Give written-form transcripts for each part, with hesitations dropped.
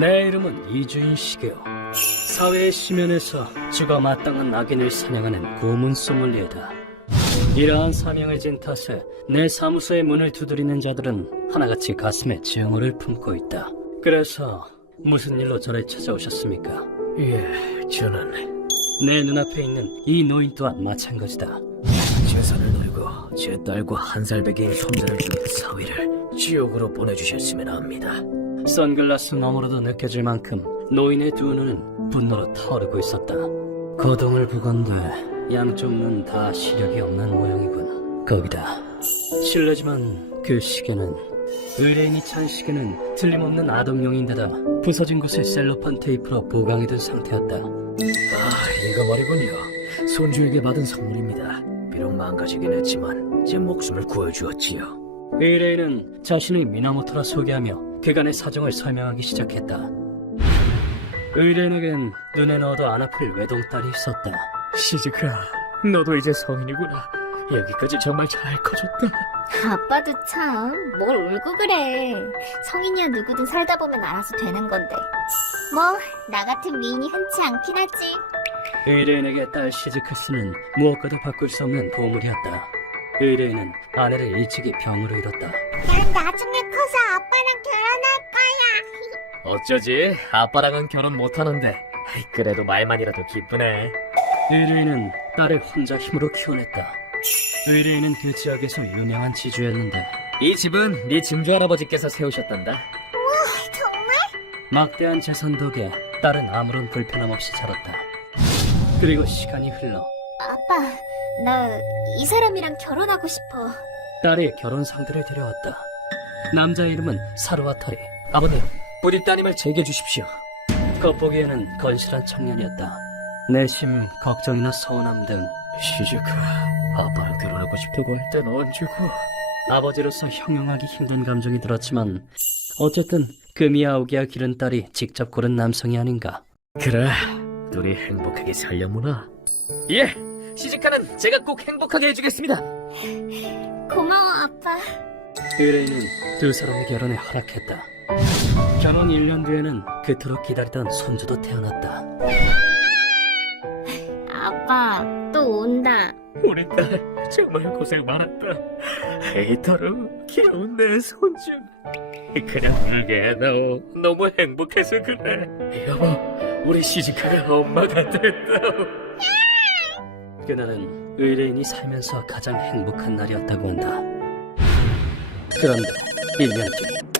내 이름은 이주인식이요. 사회의 심연에서 죽어 마땅한 악인을 사냥하는 고문 소믈리에다. 이러한 사명을 진 탓에 내 사무소의 문을 두드리는 자들은 하나같이 가슴에 증오를 품고 있다. 그래서 무슨 일로 저를 찾아오셨습니까? 예, 저는 내 눈앞에 있는 이 노인 또한 마찬가지다. 재산을 노리고 제 딸과 한 살 배기인 손자를 죽인 사위를 지옥으로 보내주셨으면 합니다. 선글라스 너머로도 느껴질 만큼 노인의 두 눈은 분노로 타오르고 있었다. 거동을 보건대 양쪽 눈 다 시력이 없는 모양이군. 거기다 실례지만 그 시계는 의뢰인이 찬 시계는 틀림없는 아동용인데다 부서진 곳을 셀로판 테이프로 보강해둔 상태였다. 이거 말이군요. 손주에게 받은 선물입니다. 비록 망가지긴 했지만 제 목숨을 구해주었지요. 의뢰인은 자신의 미나모토라 소개하며 그간의 사정을 설명하기 시작했다. 의뢰인에겐 눈에 넣어도 안 아플 외동딸이 있었다. 시즈카, 너도 이제 성인이구나. 여기까지 정말 잘 커졌다. 아빠도 참, 뭘 울고 그래. 성인이야 누구든 살다 보면 알아서 되는 건데. 뭐, 나 같은 미인이 흔치 않긴 하지. 의뢰인에게 딸 시즈크스는 무엇과도 바꿀 수 없는 보물이었다. 의뢰인은 아내를 일찍이 병으로 잃었다. 난 나중에 커서 아빠랑 결혼할 거야. 어쩌지? 아빠랑은 결혼 못하는데. 그래도 말만이라도 기쁘네. 의뢰인은 딸을 혼자 힘으로 키워냈다. 의뢰인은 그 지역에서 유명한 지주였는데 이 집은 네 증조할아버지께서 세우셨단다. 정말? 막대한 재산 덕에 딸은 아무런 불편함 없이 자랐다. 그리고 시간이 흘러 아빠, 나 이 사람이랑 결혼하고 싶어. 딸이 결혼 상대를 데려왔다. 남자의 이름은 사르와타리. 아버님, 부디 따님을 제게 주십시오. 겉보기에는 건실한 청년이었다. 내심 걱정이나 서운함 등 시즈카, 아빠랑 결혼하고 싶다고 할 땐 언제고? 아버지로서 형용하기 힘든 감정이 들었지만 어쨌든 금이아오기와 기른 딸이 직접 고른 남성이 아닌가. 그래, 둘이 행복하게 살려무나. 예, 시즈카는 제가 꼭 행복하게 해주겠습니다. 고마워, 아빠. 의뢰인은 두 사람의 결혼에 허락했다. 결혼 1년 뒤에는 그토록 기다리던 손주도 태어났다. 아빠, 또 온다. 우리 딸 정말 고생 많았다. 에이터로 귀여운 내 손주. 그냥 울게 해다오. 너무 행복해서 그래. 여보, 우리 시즈카가 엄마가 됐다오. 그날은 의뢰인이 살면서 가장 행복한 날이었다고 한다. 그런데 1년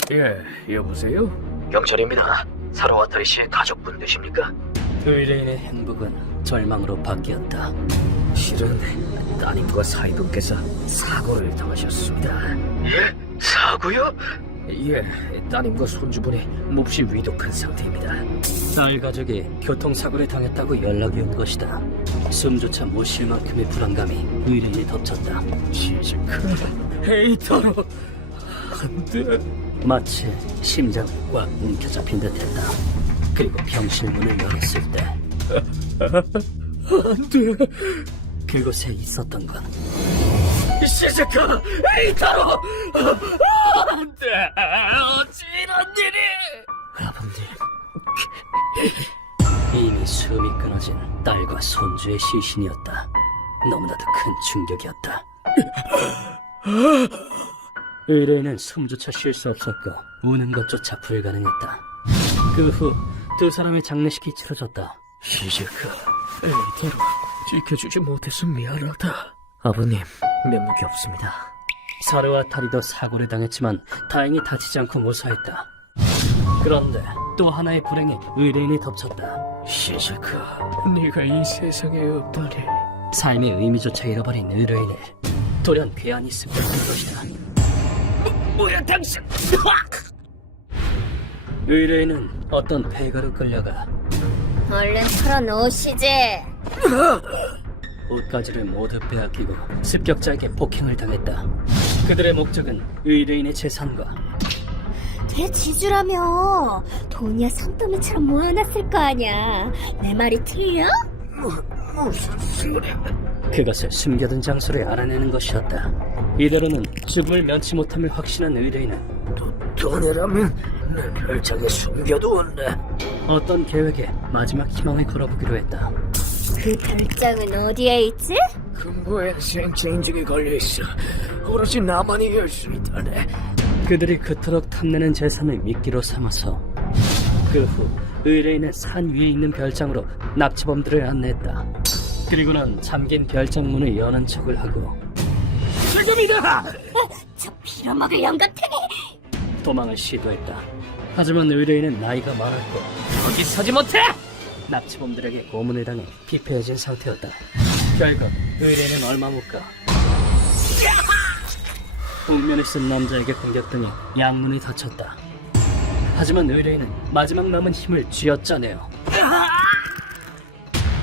뒤 예, 여보세요? 경찰입니다. 사로와타리 씨의 가족분 되십니까? 의뢰인의 행복은 절망으로 바뀌었다. 실은 따님과 사위분께서 사고를 당하셨습니다. 예? 사고요? 예, 따님과 손주분이 몹시 위독한 상태입니다. 딸 가족이 교통사고를 당했다고 연락이 온 것이다. 숨조차 못 쉴 만큼의 불안감이 의뢰인이 덮쳤다. 시즈카, 에이터로 안 돼. 마치 심장이 꽉 움켜잡힌 듯했다. 그리고 병실 문을 열었을 때 안 돼. 그곳에 있었던 건 시즈카, 에이터로 안 돼. 어찌 이런 일이. 아버님. 이미 숨이 끊어진 딸과 손주의 시신이었다. 너무나도 큰 충격이었다. 의뢰인은 숨조차 쉴 수 없었고 우는 것조차 불가능했다. 그 후 두 사람의 장례식이 치러졌다. 시즈카, 에이터로 지켜주지 못해서 미안하다. 아버님, 면목이 없습니다. 사르와타리도 사고를 당했지만 다행히 다치지 않고 무사했다. 그런데 또 하나의 불행이 의뢰인이 덮쳤다. 시즈카, 네가 이 세상에 없다니. 삶의 의미조차 잃어버린 의뢰인을 돌연 괴한이 습격한 것이다. 뭐야 당신? 의뢰인은 어떤 폐가로 끌려가 얼른 털어놓으시지. 옷가지를 모두 빼앗기고 습격자에게 폭행을 당했다. 그들의 목적은 의뢰인의 재산과 내 지주라며. 돈이야 산더미처럼 모아놨을 거 아냐. 내 말이 틀려? 무슨 소리야? 그것을 숨겨둔 장소를 알아내는 것이었다. 이대로는 죽음을 면치 못함을 확신한 의뢰인은 돈이라면 내 별장에 숨겨두었네. 어떤 계획에 마지막 희망을 걸어보기로 했다. 그 별장은 어디에 있지? 금고에 생체 인증이 걸려있어. 오로지 나만이 열 수 있다네. 그들이 그토록 탐내는 재산을 미끼로 삼아서 그 후 의뢰인은 산 위에 있는 별장으로 납치범들을 안내했다. 그리고는 잠긴 별장 문을 여는 척을 하고 지금이다! 저 빌어먹을 영감탱이! 도망을 시도했다. 하지만 의뢰인은 나이가 많았고 거기 서지 못해! 납치범들에게 고문을 당해 피폐해진 상태였다. 결국 의뢰인은 얼마 못 가 옥면을 쓴 남자에게 공격당해 양문이 다쳤다. 하지만 의뢰인은 마지막 남은 힘을 쥐어짜내어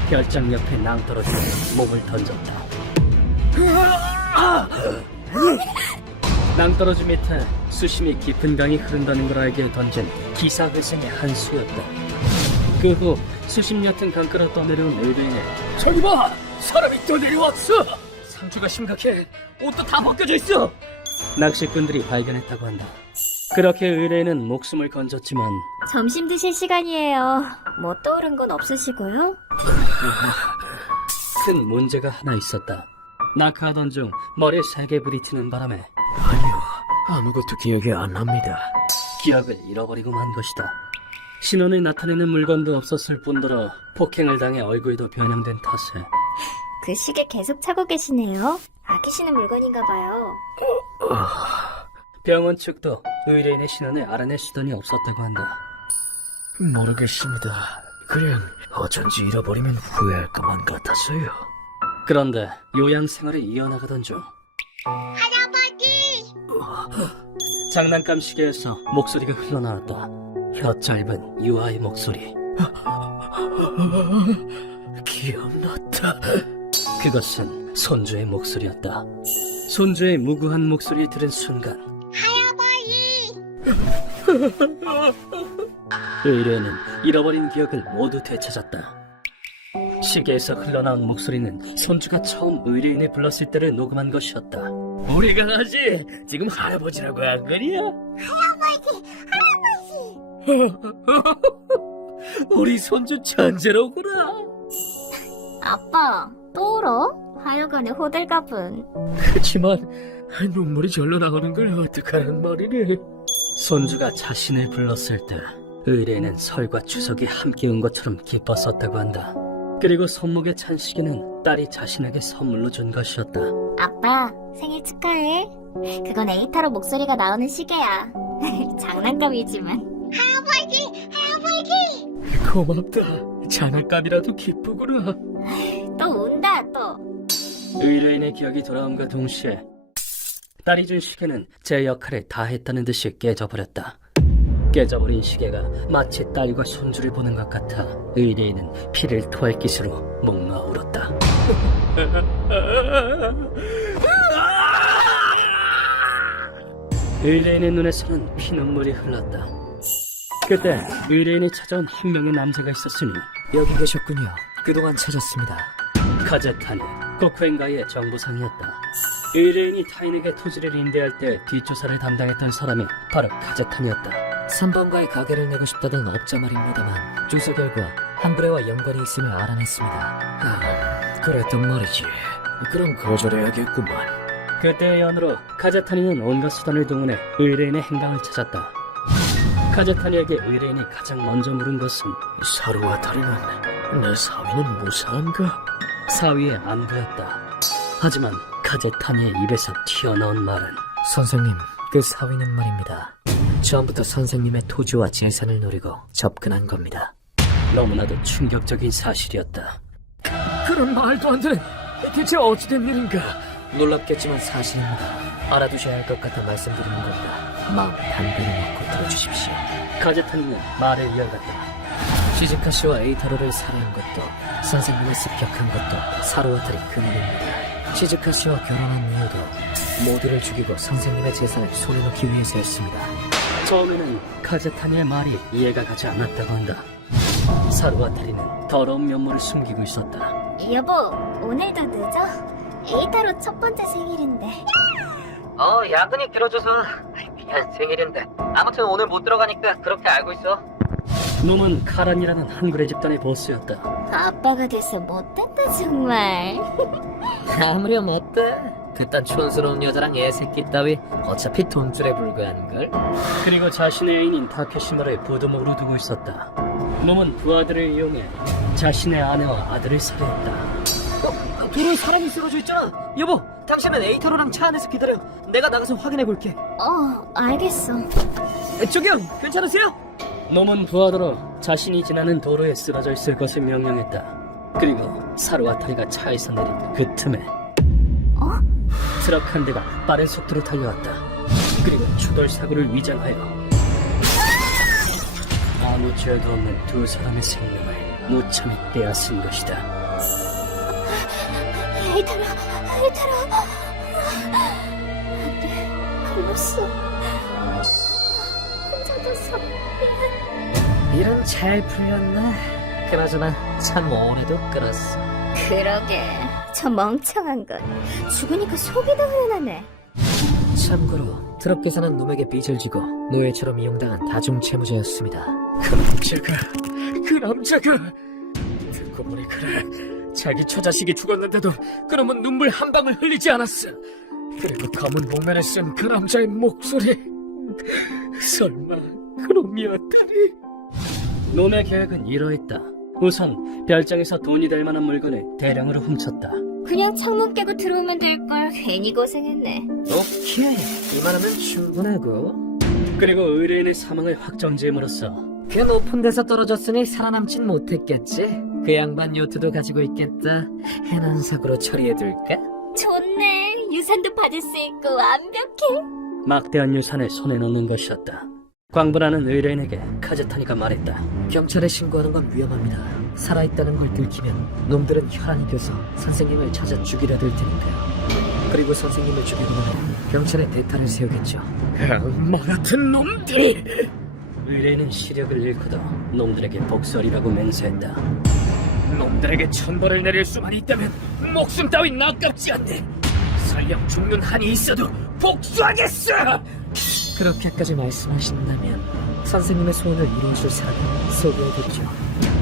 별장 옆에 낭떠러지며 몸을 던졌다. 낭떠러지 밑에 수심이 깊은 강이 흐른다는 걸 알게 던진 기사회생의 한 수였다. 그 후 수심 얕은 강가로 떠내려온 의뢰인은 저기 봐! 사람이 또 내려왔어! 상처가 심각해. 옷도 다 벗겨져 있어! 낚시꾼들이 발견했다고 한다. 그렇게 의뢰인은 목숨을 건졌지만 점심 드실 시간이에요. 뭐 떠오른 건 없으시고요? 큰 문제가 하나 있었다. 낙하하던 중 머리에 살게 부딪히는 바람에 아니요, 아무것도 기억이 안 납니다. 기억을 잃어버리고 만 것이다. 신원을 나타내는 물건도 없었을 뿐더러 폭행을 당해 얼굴도 변형된 탓에 그 시계 계속 차고 계시네요. 아끼시는 물건인가 봐요. 병원 측도 의뢰인의 신원을 알아낼 수단이 없었다고 한다. 모르겠습니다. 그냥 어쩐지 잃어버리면 후회할 것만 같아서요. 그런데 요양 생활을 이어나가던 중 할아버지! 장난감 시계에서 목소리가 흘러나왔다. 혀 짧은 유아의 목소리. 기억났다. 그것은 손주의 목소리였다. 손주의 무구한 목소리를 들은 순간 의뢰인은 잃어버린 기억을 모두 되찾았다. 시계에서 흘러나온 목소리는 손주가 처음 의뢰인을 불렀을 때를 녹음한 것이었다. 우리 강아지 지금 할아버지라고 한 거냐? 우리 손주 천재로구나. 아빠, 또 울어? 하여간에 호들갑은. 그치만 눈물이 절로 나오는 걸 어떡하란 말이니? 손주가 자신을 불렀을 때 의뢰인은 설과 추석이 함께 온 것처럼 기뻤었다고 한다. 그리고 손목에 찬 시계는 딸이 자신에게 선물로 준 것이었다. 아빠, 생일 축하해. 그건 에이타로 목소리가 나오는 시계야. 장난감이지만. 할아버지! 고맙다. 장난감이라도 기쁘구나. 또 운다, 또. 의뢰인의 기억이 돌아옴과 동시에 딸이 준 시계는 제 역할을 다 했다는 듯이 깨져버렸다. 깨져버린 시계가 마치 딸과 손주를 보는 것 같아 의뢰인은 피를 토할 기세로 목 놓아 울었다. 의뢰인의 눈에서는 피눈물이 흘렀다. 그때 의뢰인이 찾아온 한 명의 남자가 있었으니 여기 계셨군요. 그동안 찾았습니다. 카제탄이 코쿠엔가이의 정보상이었다. 의뢰인이 타인에게 토지를 임대할 때 뒷조사를 담당했던 사람이 바로 카제탄이었다. 3번가에 가게를 내고 싶다던 업자 말입니다만 조사 결과 한브레와 연관이 있음을 알아냈습니다. 그랬단 말이지. 그럼 거절해야겠구만. 그때의 연으로 카제탄이는 온갖 수단을 동원해 의뢰인의 행방을 찾았다. 카제탄이에게 의뢰인이 가장 먼저 물은 것은 사루와 다름은 내 사위는 무사한가? 사위의 안부였다. 하지만 카제탄이의 입에서 튀어나온 말은 선생님, 그 사위는 말입니다. 처음부터 선생님의 토지와 재산을 노리고 접근한 겁니다. 너무나도 충격적인 사실이었다. 그런 말도 안 되는. 대체 어찌된 일인가? 놀랍겠지만 사실입니다. 알아두셔야 할 것 같아 말씀드리는 겁니다. 마음 단단히 먹고 들어주십시오. 카제탄이는 말을 이어갔다. 시즈카 씨와 에이타로를 살해한 것도 선생님을 습격한 것도 사루와타리 그놈입니다. 시즈카 씨와 결혼한 이유도 모두를 죽이고 선생님의 재산을 손에 넣기 위해서였습니다. 처음에는 카제탄이의 말이 이해가 가지 않았다고 한다. 사루와타리는 더러운 면모를 숨기고 있었다. 여보, 오늘도 늦어? 에이타로 첫 번째 생일인데. 야근이 길어져서 미안, 생일인데. 아무튼 오늘 못 들어가니까 그렇게 알고 있어. 놈은 카란이라는 한글의 집단의 보스였다. 아빠가 돼서 못됐다 정말. 아무렴 어때? 그딴 촌스러운 여자랑 애새끼 따위 어차피 돈줄에 불과한걸. 그리고 자신의 애인인 타케시마를 부두목으로 두고 있었다. 놈은 그 아들을 이용해 자신의 아내와 아들을 살해했다. 도로에 사람이 쓰러져 있잖아. 여보, 당신은 에이타로랑 차 안에서 기다려. 내가 나가서 확인해 볼게. 알겠어. 저기요, 괜찮으세요? 놈은 부하더러 자신이 지나는 도로에 쓰러져 있을 것을 명령했다. 그리고 사루아타리가 차에서 내린 그 틈에 트럭 한 대가 빠른 속도로 달려왔다. 그리고 추돌 사고를 위장하여 아무 죄도 없는 두 사람의 생명을 무참히 빼앗은 것이다. 에이타로. 안돼, 글렀어. 혼자뒀어. 일은 잘 풀렸나? 그나저나 참 오래도 끌었어. 그러게, 저 멍청한 건 죽으니까 속이 더 흐르나네. 참고로 트럭 기사는 놈에게 빚을 지고 노예처럼 이용당한 다중채무자였습니다. 그 남자가 듣고 보니 그래, 자기 처자식이 죽었는데도 그놈은 눈물 한 방울 흘리지 않았어. 그리고 검은 복면을 쓴 그 남자의 목소리, 설마 그놈이었다니. 놈의 계획은 이러했다. 우선 별장에서 돈이 될 만한 물건을 대량으로 훔쳤다. 그냥 창문 깨고 들어오면 될걸. 괜히 고생했네. 오케이, 이만하면 충분하고. 그리고 의뢰인의 사망을 확정지음으로써 그 높은 데서 떨어졌으니 살아남진 못했겠지. 그 양반 요트도 가지고 있겠다. 해난 사고로 처리해둘까? 좋네. 유산도 받을 수 있고 완벽해. 막대한 유산을 손에 넣는 것이었다. 광분하는 의뢰인에게 카즈타니가 말했다. 경찰에 신고하는 건 위험합니다. 살아있다는 걸 들키면 놈들은 혈안이 돼서 선생님을 찾아 죽이려 들 테니까요. 그리고 선생님을 죽이고 나면 경찰에 대타를 세우겠죠. 악마 같은 놈들이! 의뢰인은 시력을 잃고도 놈들에게 복수하리라고 맹세했다. 놈들에게 천벌을 내릴 수만 있다면 목숨 따윈 아깝지 않네. 설령 죽는 한이 있어도 복수하겠어! 그렇게까지 말씀하신다면 선생님의 소원을 이루어줄 사람을 소개해드리죠.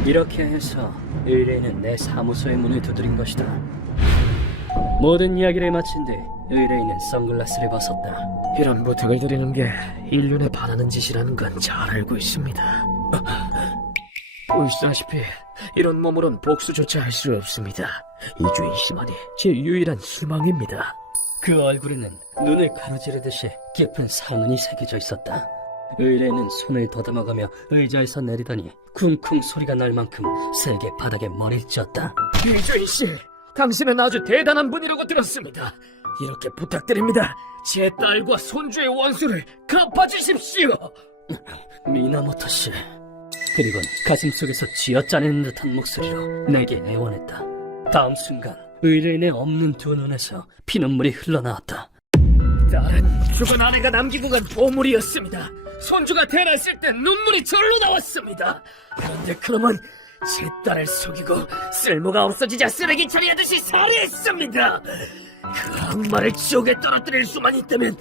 이렇게 해서 의뢰인은 내 사무소의 문을 두드린 것이다. 모든 이야기를 마친 뒤 의뢰인은 선글라스를 벗었다. 이런 부탁을 드리는 게 인륜에 반하는 짓이라는 건 잘 알고 있습니다. 보시다시피 이런 몸으론 복수조차 할 수 없습니다. 이주인 씨만이 제 유일한 희망입니다. 그 얼굴에는 눈을 가로지르듯이 깊은 상흔이 새겨져 있었다. 의뢰인은 손을 더듬어가며 의자에서 내리더니 쿵쿵 소리가 날 만큼 세게 바닥에 머리를 찧었다. 이주인 씨, 당신은 아주 대단한 분이라고 들었습니다. 이렇게 부탁드립니다. 제 딸과 손주의 원수를 갚아주십시오. 미나모토 씨. 그리고는 가슴속에서 쥐어짜내는 듯한 목소리로 내게 애원했다. 다음 순간 의뢰인의 없는 두 눈에서 피눈물이 흘러나왔다. 딸은 죽은 아내가 남기고 간 보물이었습니다. 손주가 태어났을 때 눈물이 절로 나왔습니다. 그런데 그놈은 제 딸을 속이고 쓸모가 없어지자 쓰레기 처리하듯이 살해했습니다. 그 악마를 지옥에 떨어뜨릴 수만 있다면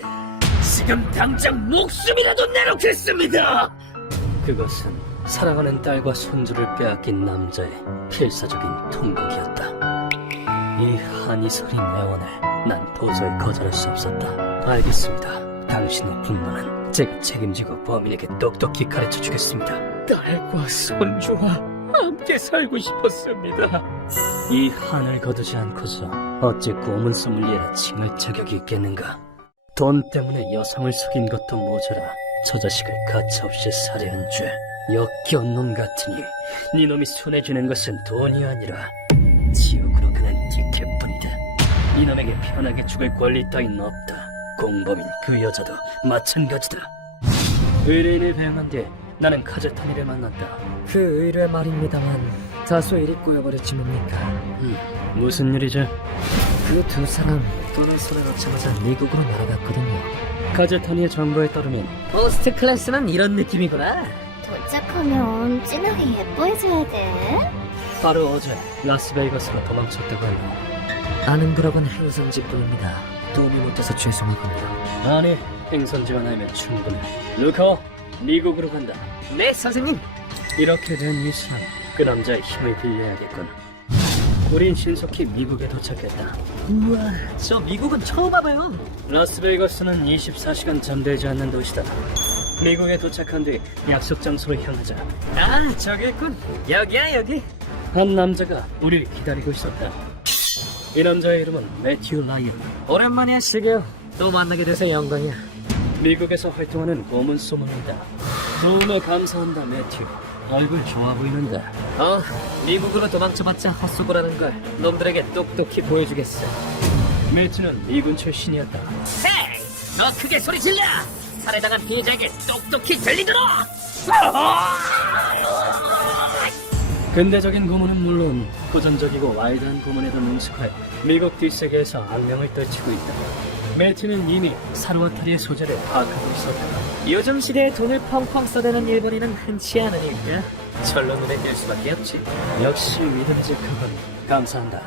지금 당장 목숨이라도 내놓겠습니다. 그것은 사랑하는 딸과 손주를 빼앗긴 남자의 필사적인 통곡이었다. 이 한이 서린 애원을 난 도저히 거절할 수 없었다. 알겠습니다. 당신의 분노는 제가 책임지고 범인에게 똑똑히 가르쳐주겠습니다. 딸과 손주와 함께 살고 싶었습니다. 이 한을 거두지 않고서 어찌 고문 소믈리에라 칭할 자격이 있겠는가. 돈 때문에 여성을 속인 것도 모자라 저 자식을 가차없이 살해한 죄. 역겨운 놈 같으니 네 놈이 손에 쥐는 것은 돈이 아니라 지옥으로 가는 뒤태뿐이다. 이놈에게 편하게 죽을 권리 따윈 없다. 공범인 그 여자도 마찬가지다. 의뢰인을 배양한 뒤 나는 카즈타니를 만났다. 그 의뢰 말입니다만 다소 일이 꼬여버렸지 뭡니까? 무슨 일이죠? 그 두 사람 돈을 손에 넣자마자 미국으로 날아갔거든요. 카즈타니의 정보에 따르면 퍼스트 클래스는 이런 느낌이구나. 도착하면 진하게 예뻐해줘야 돼. 바로 어제 라스베이거스로 도망쳤다고 해요. 아는 그럭은 행성짓뿐입니다. 도움이 못돼서 죄송하군요. 아니, 행선지만 하면 충분해. 루카, 미국으로 간다. 네, 선생님. 이렇게 된 이상 그 남자의 힘을 빌려야겠군. 우린 신속히 미국에 도착했다. 우와, 저 미국은 처음 와봐요. 라스베이거스는 24시간 잠들지 않는 도시다. 미국에 도착한 뒤 약속 장소로 향하자. 아, 저기 있군. 여기야, 여기. 한 남자가 우리를 기다리고 있었다. 이 남자의 이름은 매튜 라이언. 오랜만이야, 시게요. 또 만나게 돼서 영광이야. 미국에서 활동하는 고문 소문이다. 도움에 감사한다, 매튜. 얼굴 좋아 보이는데. 미국으로 도망쳐봤자 헛수고라는 걸 놈들에게 똑똑히 보여주겠어. 매튜는 미군 출신이었다. 헤이! 너 크게 소리 질러! 살해당한 피해자에게 똑똑히 들리도록! 근대적인 고문은 물론 고전적이고 와일드한 고문에도 능숙하여 미국 뒷세계에서 악명을 떨치고 있다. 매튜는 이미 사르와타리의 소재를 파악하고 있었다. 요즘 시대에 돈을 펑펑 써대는 일본인은 흔치 않으니까 절로 눈에 띌 수밖에 없지. 역시 믿음직하군. 감사한다.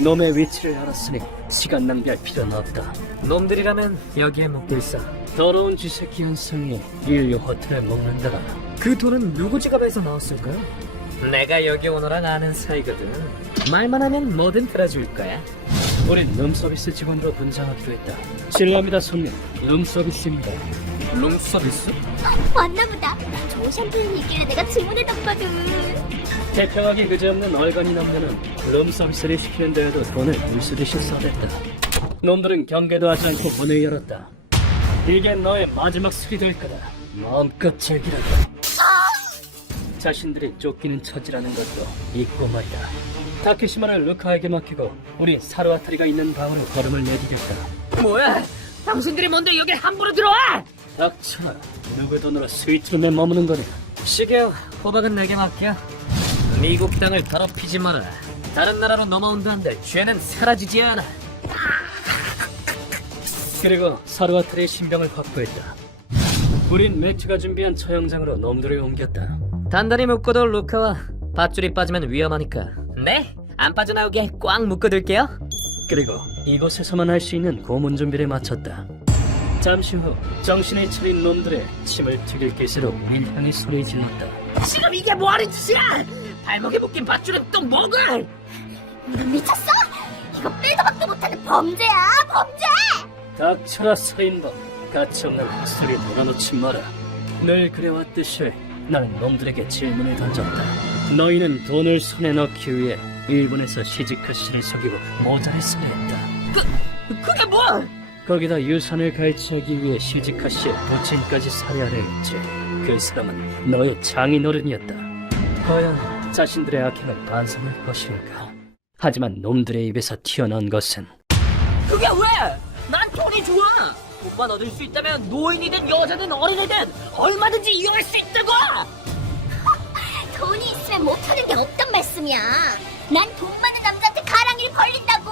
놈의 위치를 알았으니 시간 낭비할 필요는 없다. 놈들이라면 여기에 묶여 있어. 더러운 쥐새끼 한 쌍이 인류 호텔에 먹는다. 그 돈은 누구 지갑에서 나왔을까요? 내가 여기 오너랑 아는 사이거든. 말만 하면 뭐든 들어줄 거야. 우린 룸서비스 직원으로 분장하기로 했다. 실례합니다, 손님. 룸서비스입니다. 룸서비스? 왔나보다. 좋은 샴푸는 있길래 내가 주문해뒀거든. 태평하게 그지없는 얼간이 남자는 룸서비스를 시키는 데에도 돈을 물쓰듯이 써댔다. 놈들은 경계도 하지 않고 문을 열었다. 이게 너의 마지막 술이 될 거다. 마음껏 즐기라고. 자신들이 쫓기는 처지라는 것도 잊고 말이다. 타케시마를 루카에게 맡기고 우린 사르와타리가 있는 방으로 걸음을 내디뎠다. 뭐야? 당신들이 뭔데 여기 함부로 들어와? 닥쳐라. 누구 돈으로 스위트룸에 머무는 거냐. 시게요. 호박은 내게 맡겨. 미국 땅을 더럽히지 마라. 다른 나라로 넘어온다 한들 죄는 사라지지 않아. 그리고 사르와타리의 신병을 확보했다. 우린 매튜가 준비한 처형장으로 놈들을 옮겼다. 단단히 묶어둘 루카와 밧줄이 빠지면 위험하니까. 네? 안 빠져나오게 꽉 묶어둘게요. 그리고 이곳에서만 할 수 있는 고문 준비를 마쳤다. 잠시 후 정신을 차린 놈들의 침을 튀길 기세로 우릴 향해 소리 질렀다. 지금 이게 뭐하는 짓이야? 발목에 묶인 밧줄은 또 뭐가? 너 미쳤어? 이거 빼도 박도 못하는 범죄야, 범죄! 닥쳐라 서인범. 가치없는 헛소리 놀아놓지 마라. 늘 그래왔듯이 나는 놈들에게 질문을 던졌다. 너희는 돈을 손에 넣기 위해 일본에서 시즈카 씨를 속이고 모자를 살해했다. 그게 뭐? 거기다 유산을 갈취하기 위해 시즈카 씨의 부친까지 살해하려 했지. 그 사람은 너의 장인어른이었다. 과연 자신들의 악행을 반성할 것인가? 하지만 놈들의 입에서 튀어나온 것은 그게 왜? 난 돈이 좋아. 돈만 얻을 수 있다면 노인이든 여자든 어린애든 얼마든지 이용할 수 있다고. 돈이 있으면 못하는 게 없단 말씀이야. 난 돈 많은 남자한테 가랑이를 벌린다고.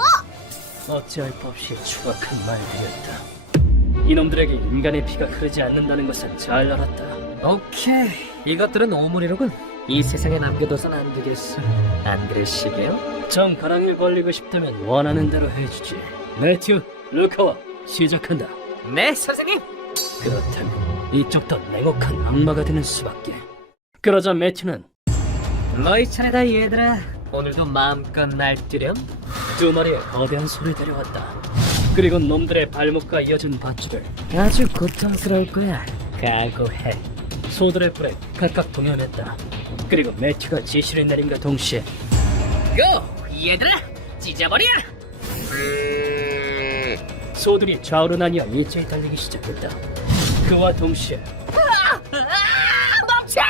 어찌할 바 없이 추악한 말들이었다. 이놈들에게 인간의 피가 흐르지 않는다는 것은 잘 알았다. 오케이, 이것들은 오물이로군. 이 세상에 남겨둬선 안 되겠어. 안 그러시게요? 정 가랑이를 벌리고 싶다면 원하는 대로 해주지. 매튜, 루카와 시작한다. 네, 선생님. 그렇다면 이쪽도 냉혹한 악마가 되는 수밖에. 그러자 매튜는 너희 차례다, 이 얘들아. 오늘도 마음껏 날뛰렴. 두 마리의 거대한 소를 데려왔다. 그리고 놈들의 발목과 이어진 밧줄을 아주 고통스러울 거야. 각오해. 소들의 뿔에 각각 동연했다. 그리고 매튜가 지시를 내림과 동시에 고! 이 얘들아, 찢어버려! 소들이 좌우로 나뉘어 일제히 달리기 시작했다. 그와 동시에 멈춰!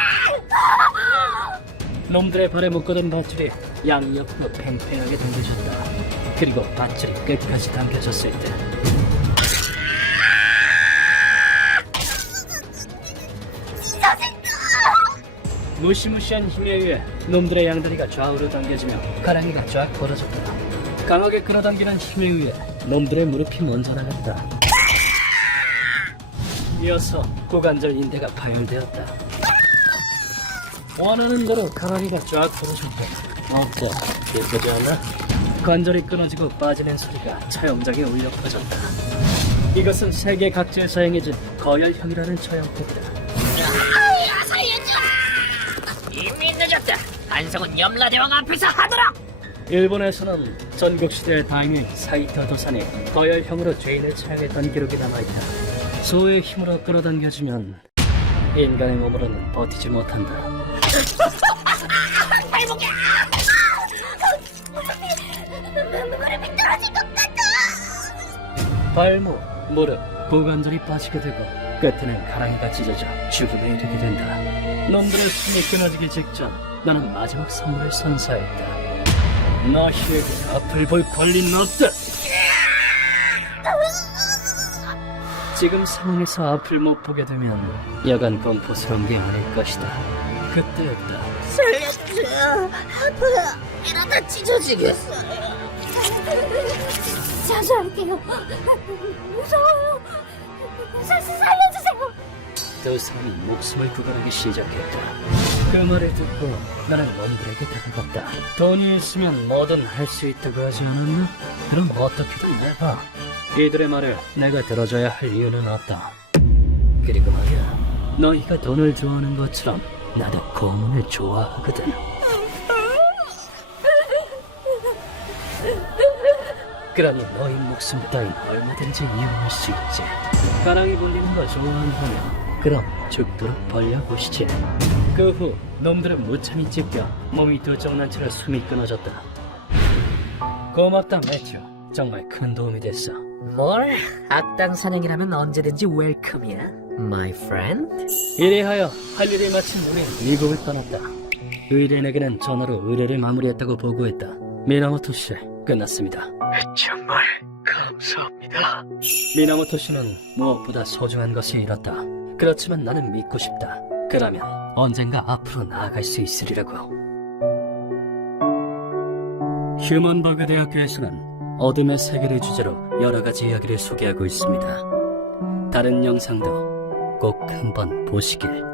놈들의 발에 묶어둔 밧줄이 양옆으로 팽팽하게 당겨졌다. 그리고 밧줄이 끝까지 당겨졌을 때 무시무시한 힘에 의해 놈들의 양다리가 좌우로 당겨지며 가랑이가 쫙 벌어졌다. 강하게 끌어당기는 힘에 의해 놈들의 무릎이 먼저 나갔다. 이어서 고관절 인대가 파열되었다. 원하는 대로 가랑이가 쫙 벌어졌다. 어때? 예쁘지 않아? 관절이 끊어지고 빠지는 소리가 차영장에 울려 퍼졌다. 이것은 세계 각지에서 행해진 거열형이라는 처형법이다. 이미 늦었다. 반성은 염라대왕 앞에서 하도록. 일본에서는 전국시대의 다임인 사이토 도산이 거열형으로 죄인을 처형했던 기록이 남아있다. 소의 힘으로 끌어당겨지면 인간의 몸으로는 버티지 못한다. 무릎이 떨어질 것 같아. 발목, 무릎, 고관절이 빠지게 되고 끝에는 가랑이가 찢어져 죽음에 이르게 된다. 놈들의 숨이 끊어지기 직전 나는 마지막 선물을 선사했다. 너희에게 앞을 볼 권리는 없다. 지금 상황에서 앞을 못 보게 되면 여간 공포스러운 게 아닐 것이다. 그때였다. 살려주세요. 아파요. 이러다 찢어지겠어요. 자주 할게요. 무서워요. 살려주세요. 두 사람이 목숨을 구걸하기 시작했다. 그 말을 듣고 나는 놈들에게 다가갔다. 돈이 있으면 뭐든 할 수 있다고 하지 않았나? 그럼 어떻게든 해봐. 이들의 말을 내가 들어줘야 할 이유는 없다. 그리고 말이야, 너희가 돈을 좋아하는 것처럼 나도 고문을 좋아하거든. 그러니 너희 목숨 따윈 얼마든지 이용할 수 있지. 가랑이 벌리는 거 좋아한다면 그럼 죽도록 벌려보시지. 그 후 놈들은 무참히 찢겨 몸이 두쪽난 채로 숨이 끊어졌다. 고맙다 매튜. 정말 큰 도움이 됐어. 뭘? 악당 사냥이라면 언제든지 웰컴이야, my friend. 이래하여 할 일을 마친 우린 미국을 떠났다. 의뢰인에게는 전화로 의뢰를 마무리했다고 보고했다. 미나모토 씨, 끝났습니다. 정말 감사합니다. 미나모토 씨는 무엇보다 소중한 것을 잃었다. 그렇지만 나는 믿고 싶다. 그러면 언젠가 앞으로 나아갈 수 있으리라고. 휴먼버그 대학교에서는 어둠의 세계를 주제로 여러 가지 이야기를 소개하고 있습니다. 다른 영상도 꼭 한번 보시길.